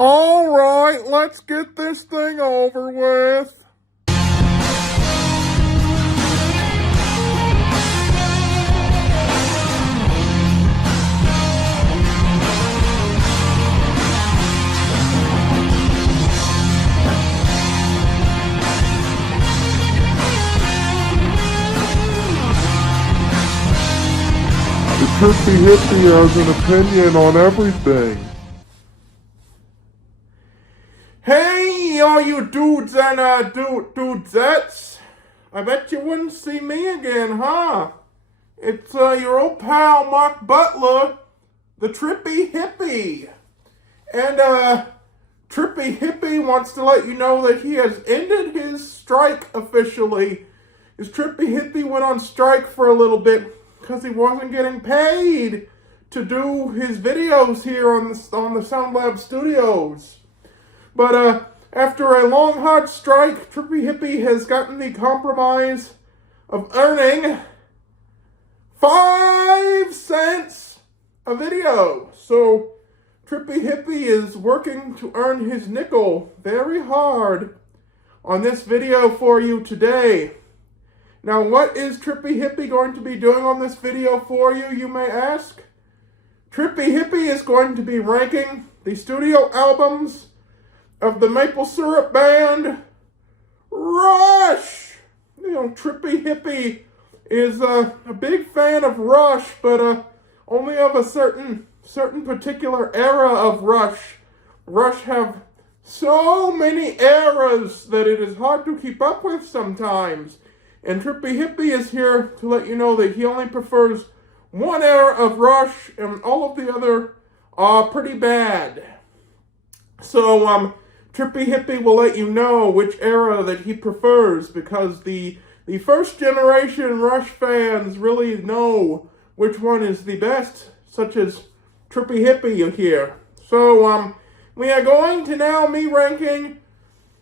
All right, let's get this thing over with. The Trippie Hippie has an opinion on everything. Hey, all you dudes and dudesettes. I bet you wouldn't see me again, huh? It's your old pal Mark Butler, the Trippie Hippie. And Trippie Hippie wants to let you know that he has ended his strike officially. His Trippie Hippie went on strike for a little bit because he wasn't getting paid to do his videos here on the Sound Lab Studios. But after a long, hard strike, Trippie Hippie has gotten the compromise of earning 5 cents a video. So Trippie Hippie is working to earn his nickel very hard on this video for you today. Now, what is Trippie Hippie going to be doing on this video for you, you may ask? Trippie Hippie is going to be ranking the studio albums of the maple syrup band Rush. You know, Trippie Hippie is a big fan of Rush, but only of a certain particular era of Rush. Rush have so many eras that it is hard to keep up with sometimes. And Trippie Hippie is here to let you know that he only prefers one era of Rush, and all of the other are pretty bad. So, Trippie Hippie will let you know which era that he prefers, because the first generation Rush fans really know which one is the best, such as Trippie Hippie here. So, we are going to now be ranking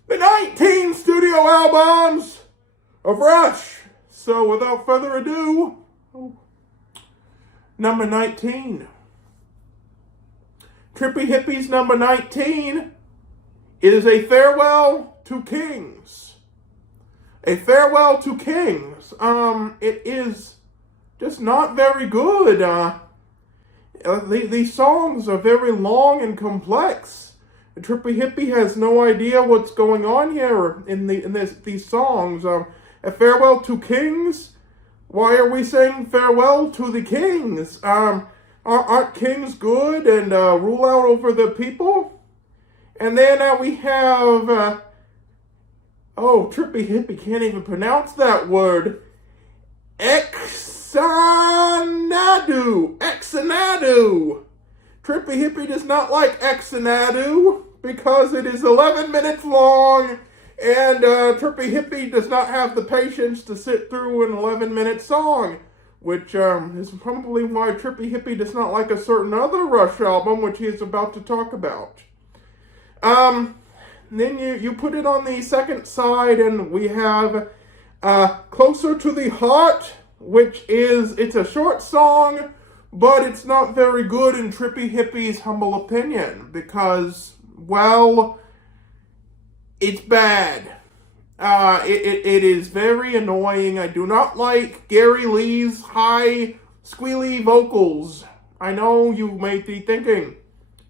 the 19 studio albums of Rush. So, without further ado, number 19. Trippie Hippie's number 19 is A Farewell to Kings. A Farewell to Kings. It is just not very good. These songs are very long and complex. Trippie Hippie has no idea what's going on here in these songs. A Farewell to Kings? Why are we saying farewell to the kings? Aren't kings good and rule out over the people? And then we have, Trippie Hippie can't even pronounce that word. Xanadu. Trippie Hippie does not like Xanadu because it is 11 minutes long, and Trippie Hippie does not have the patience to sit through an 11-minute song, which is probably why Trippie Hippie does not like a certain other Rush album, which he is about to talk about. Then you put it on the second side, and we have Closer to the Heart, which it's a short song, but it's not very good in Trippie Hippie's humble opinion, because, well, it's bad. It is very annoying. I do not like Gary Lee's high, squealy vocals. I know you may be thinking,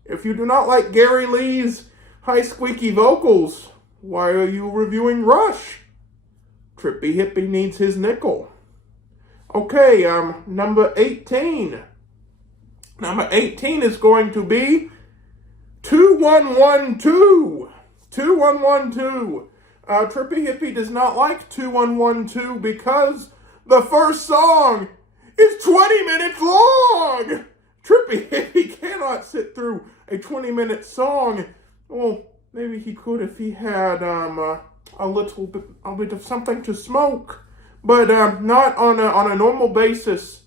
if you do not like Gary Lee's high, squeaky vocals, why are you reviewing Rush? Trippie Hippie needs his nickel. Okay, number 18. Number 18 is going to be 2112. 2112. Trippie Hippie does not like 2112 because the first song is 20 minutes long. Trippie Hippie cannot sit through a 20-minute song. Well, maybe he could if he had a bit of something to smoke, but not on a normal basis.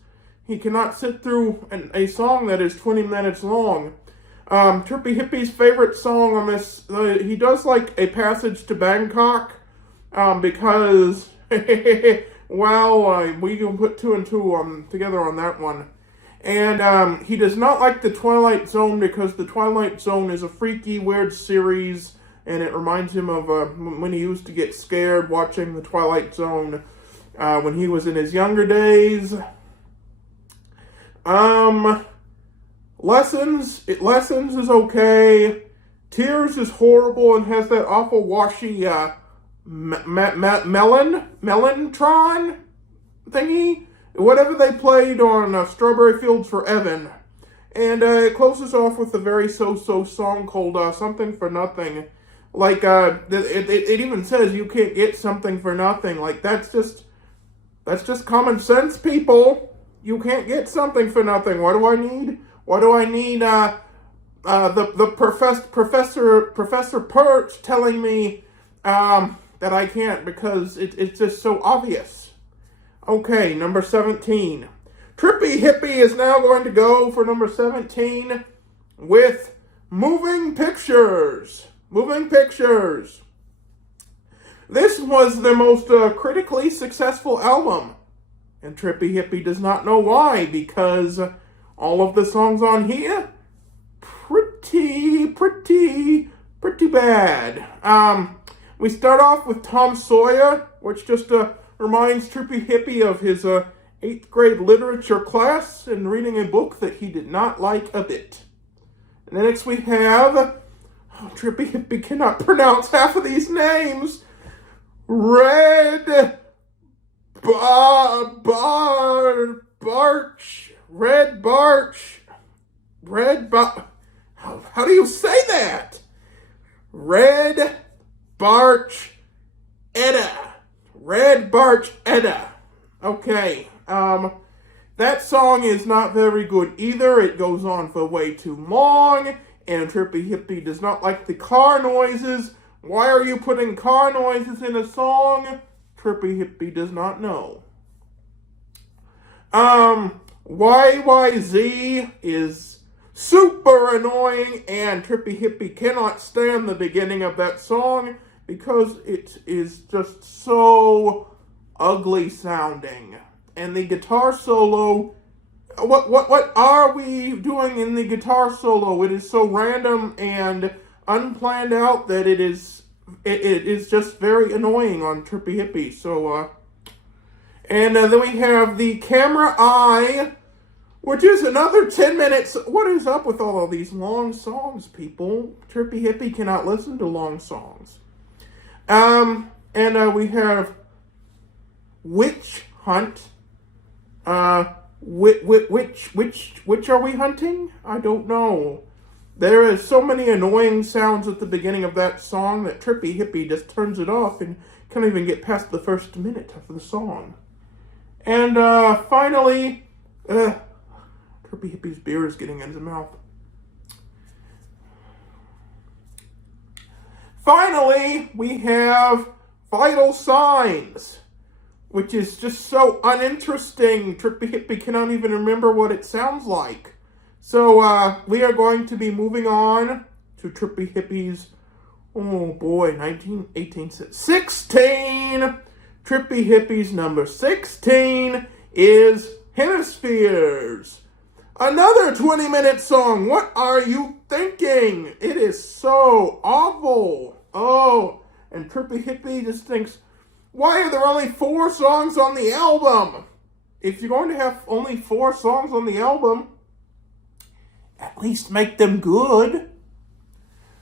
He cannot sit through a song that is 20 minutes long. Trippie Hippie's favorite song on this, he does like A Passage to Bangkok, because, well, we can put two and two together on that one. And he does not like The Twilight Zone because The Twilight Zone is a freaky, weird series, and it reminds him of when he used to get scared watching The Twilight Zone when he was in his younger days. Lessons is okay. Tears is horrible and has that awful washy Mellotron thingy. Whatever they played on Strawberry Fields for Evan. And it closes off with a very so-so song called Something for Nothing. Like, it even says you can't get something for nothing. Like, that's just common sense, people. You can't get something for nothing. What do I need? What do I need? The Professor Perch telling me that I can't because it's just so obvious. Okay, number 17. Trippie Hippie is now going to go for number 17 with Moving Pictures. Moving Pictures. This was the most critically successful album. And Trippie Hippie does not know why, because all of the songs on here, pretty bad. We start off with Tom Sawyer, which just reminds Trippie Hippie of his 8th grade literature class and reading a book that he did not like a bit. And then next we have, Trippie Hippie cannot pronounce half of these names. Red how do you say that? Red Barch Edda. Red Barch Edda. Okay, that song is not very good either. It goes on for way too long, and Trippie Hippie does not like the car noises. Why are you putting car noises in a song? Trippie Hippie does not know. YYZ is super annoying, and Trippie Hippie cannot stand the beginning of that song because it is just so ugly sounding. And the guitar solo, what are we doing in the guitar solo? It is so random and unplanned out that it is just very annoying on Trippie Hippie. So, and then we have the Camera Eye, which is another 10 minutes. What is up with all of these long songs, people? Trippie Hippie cannot listen to long songs. And we have Witch Hunt. Which are we hunting? I don't know. There is so many annoying sounds at the beginning of that song that Trippie Hippie just turns it off and can't even get past the first minute of the song. And finally, Trippie Hippie's beer is getting in his mouth. Finally, we have Vital Signs, which is just so uninteresting. Trippie Hippie cannot even remember what it sounds like. So, we are going to be moving on to Trippie Hippie's, 16. Trippie Hippie's number 16 is Hemispheres. Another 20-minute song. What are you thinking? It is so awful. Oh, and Trippie Hippie just thinks, why are there only 4 songs on the album? If you're going to have only 4 songs on the album, at least make them good.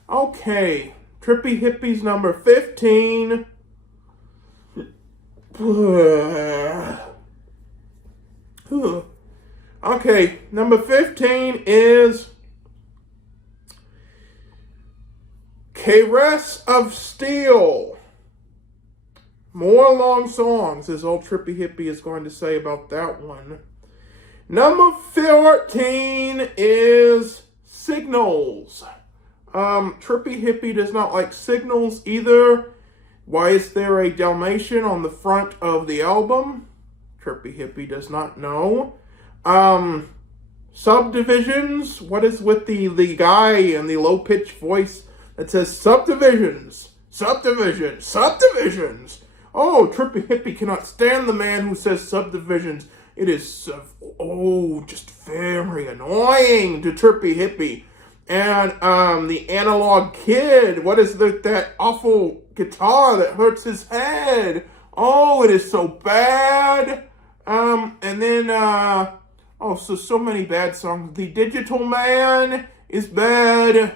Okay, Trippie Hippie's number 15. Okay, number 15 is Caress of Steel. More long songs is all Trippie Hippie is going to say about that one. Number 14 is Signals. Trippie Hippie does not like Signals either. Why is there a Dalmatian on the front of the album? Trippie Hippie does not know. Subdivisions. What is with the guy and the low-pitched voice that says subdivisions? Subdivisions. Oh, Trippie Hippie cannot stand the man who says subdivisions. It is, just very annoying to Trippie Hippie. And the Analog Kid, what is that awful guitar that hurts his head? Oh, it is so bad. And then, so many bad songs. The Digital Man is bad.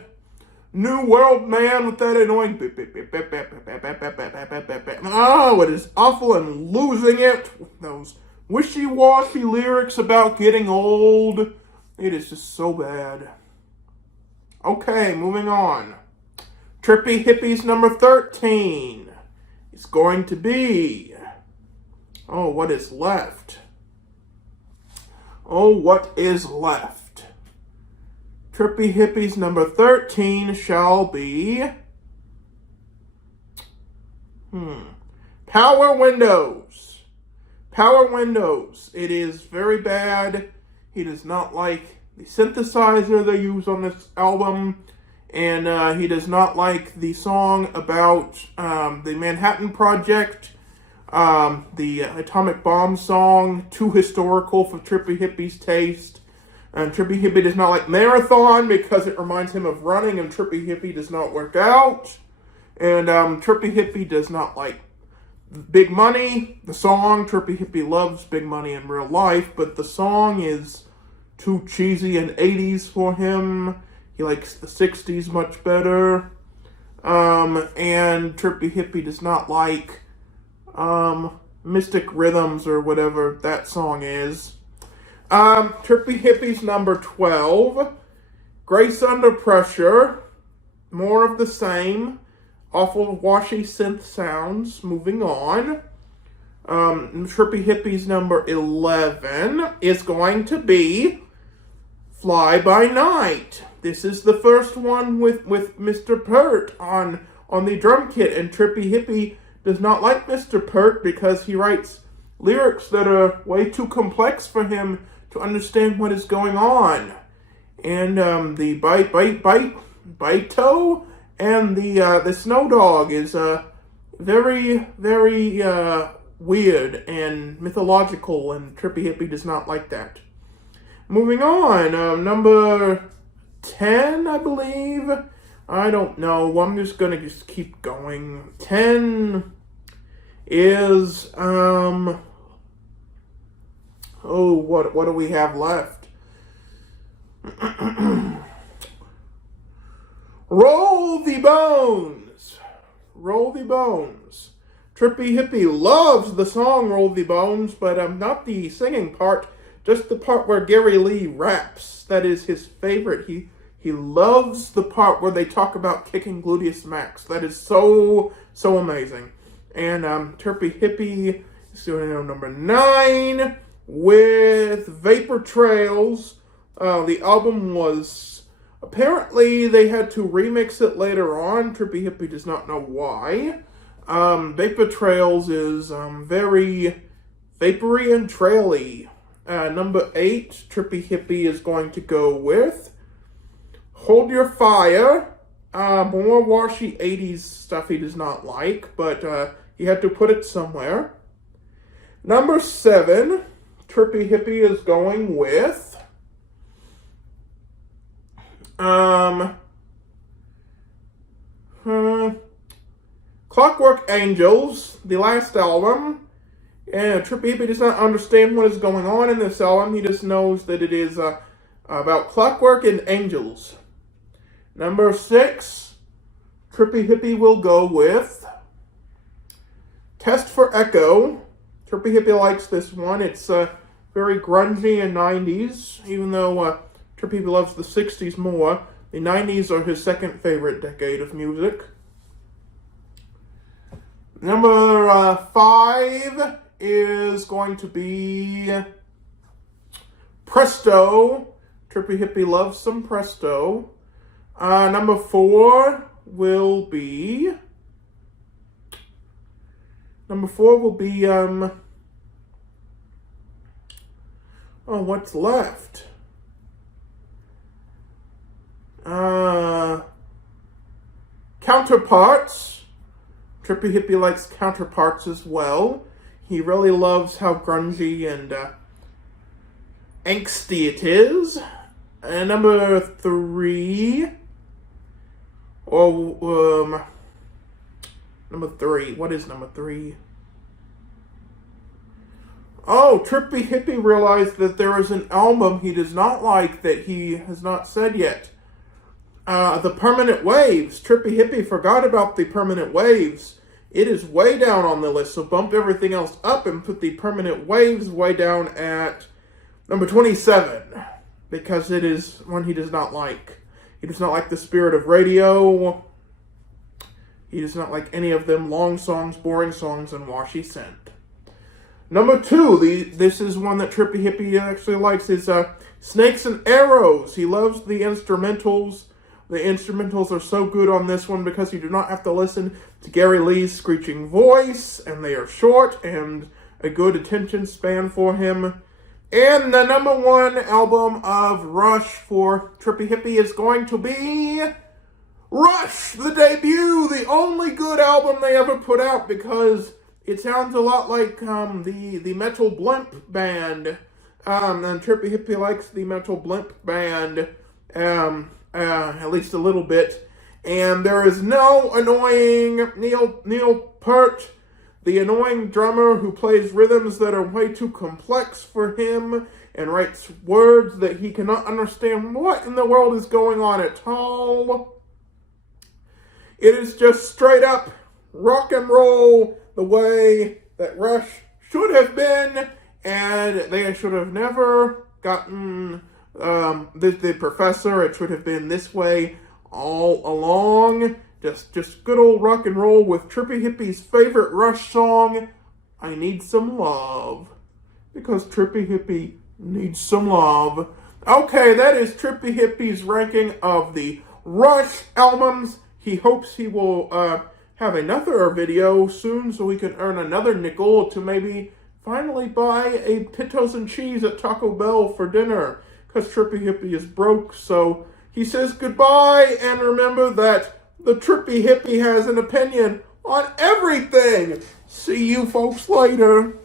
New World Man with that annoying it is awful and losing it. Those wishy-washy lyrics about getting old. It is just so bad. Okay, moving on. Trippie Hippie's number 13 is going to be... what is left? What is left? Trippie Hippie's number 13 shall be... Power Windows. Power Windows. It is very bad. He does not like the synthesizer they use on this album, and he does not like the song about the Manhattan Project, the atomic bomb song, too historical for Trippie Hippie's taste. And Trippie Hippie does not like Marathon because it reminds him of running, and Trippie Hippie does not work out. And Trippie Hippie does not like Big Money, the song. Trippie Hippie loves Big Money in real life, but the song is too cheesy and 80s for him. He likes the 60s much better. And Trippie Hippie does not like Mystic Rhythms or whatever that song is. Trippie Hippie's number 12. Grace Under Pressure. More of the same. Awful washy synth sounds. Moving on. Trippie Hippie's number 11 is going to be Fly By Night. This is the first one with Mr. Pert on the drum kit, and Trippie Hippie does not like Mr. Pert because he writes lyrics that are way too complex for him to understand what is going on. And the Bito and the Snow Dog is very, very weird and mythological, and Trippie Hippie does not like that. Moving on, number 10, I believe. I don't know. I'm just gonna keep going. 10 is what do we have left? Roll the Bones. Roll the Bones. Trippie Hippie loves the song Roll the Bones, but not the singing part. Just the part where Gary Lee raps. That is his favorite. He loves the part where they talk about kicking gluteus max. That is so amazing. And Trippie Hippie is doing number 9 with Vapor Trails. The album was... Apparently, they had to remix it later on. Trippie Hippie does not know why. Vapor Trails is very vapory and traily. Number 8, Trippie Hippie is going to go with Hold Your Fire. More washy 80s stuff he does not like, but he had to put it somewhere. Number 7, Trippie Hippie is going with Clockwork Angels, the last album. And Trippie Hippie does not understand what is going on in this album. He just knows that it is about clockwork and angels. Number 6, Trippie Hippie will go with Test for Echo. Trippie Hippie likes this one. It's very grungy and 90s, even though Trippie Hippie loves the 60s more. The 90s are his second favorite decade of music. Number 5 is going to be Presto. Trippie Hippie loves some Presto. Number 4 will be... what's left? Counterparts. Trippie Hippie likes Counterparts as well. He really loves how grungy and Angsty it is. And number 3. Number 3. What is number 3? Oh, Trippie Hippie realized that there is an album he does not like that he has not said yet. The Permanent Waves. Trippie Hippie forgot about the Permanent Waves. It is way down on the list, so bump everything else up and put the Permanent Waves way down at number 27, because it is one he does not like. He does not like the spirit of radio. He does not like any of them long songs, boring songs, and washy scent. Number 2, this is one that Trippie Hippie actually likes, is Snakes and Arrows. He loves the instrumentals. The instrumentals are so good on this one because you do not have to listen to Gary Lee's screeching voice, and they are short and a good attention span for him. And the number 1 album of Rush for Trippie Hippie is going to be Rush, the debut, the only good album they ever put out, because it sounds a lot like the Metal Blimp Band. And Trippie Hippie likes the Metal Blimp Band, at least a little bit. And there is no annoying Neil Peart, the annoying drummer who plays rhythms that are way too complex for him and writes words that he cannot understand what in the world is going on at all. It is just straight up rock and roll the way that Rush should have been, and they should have never gotten the professor. It should have been this way all along. Just good old rock and roll with Trippie Hippie's favorite Rush song, I Need Some Love. Because Trippie Hippie needs some love. Okay, that is Trippie Hippie's ranking of the Rush albums. He hopes he will have another video soon so he can earn another nickel to maybe finally buy a Pintos and cheese at Taco Bell for dinner. Because Trippie Hippie is broke, so he says goodbye, and remember that the Trippie Hippie has an opinion on everything. See you folks later.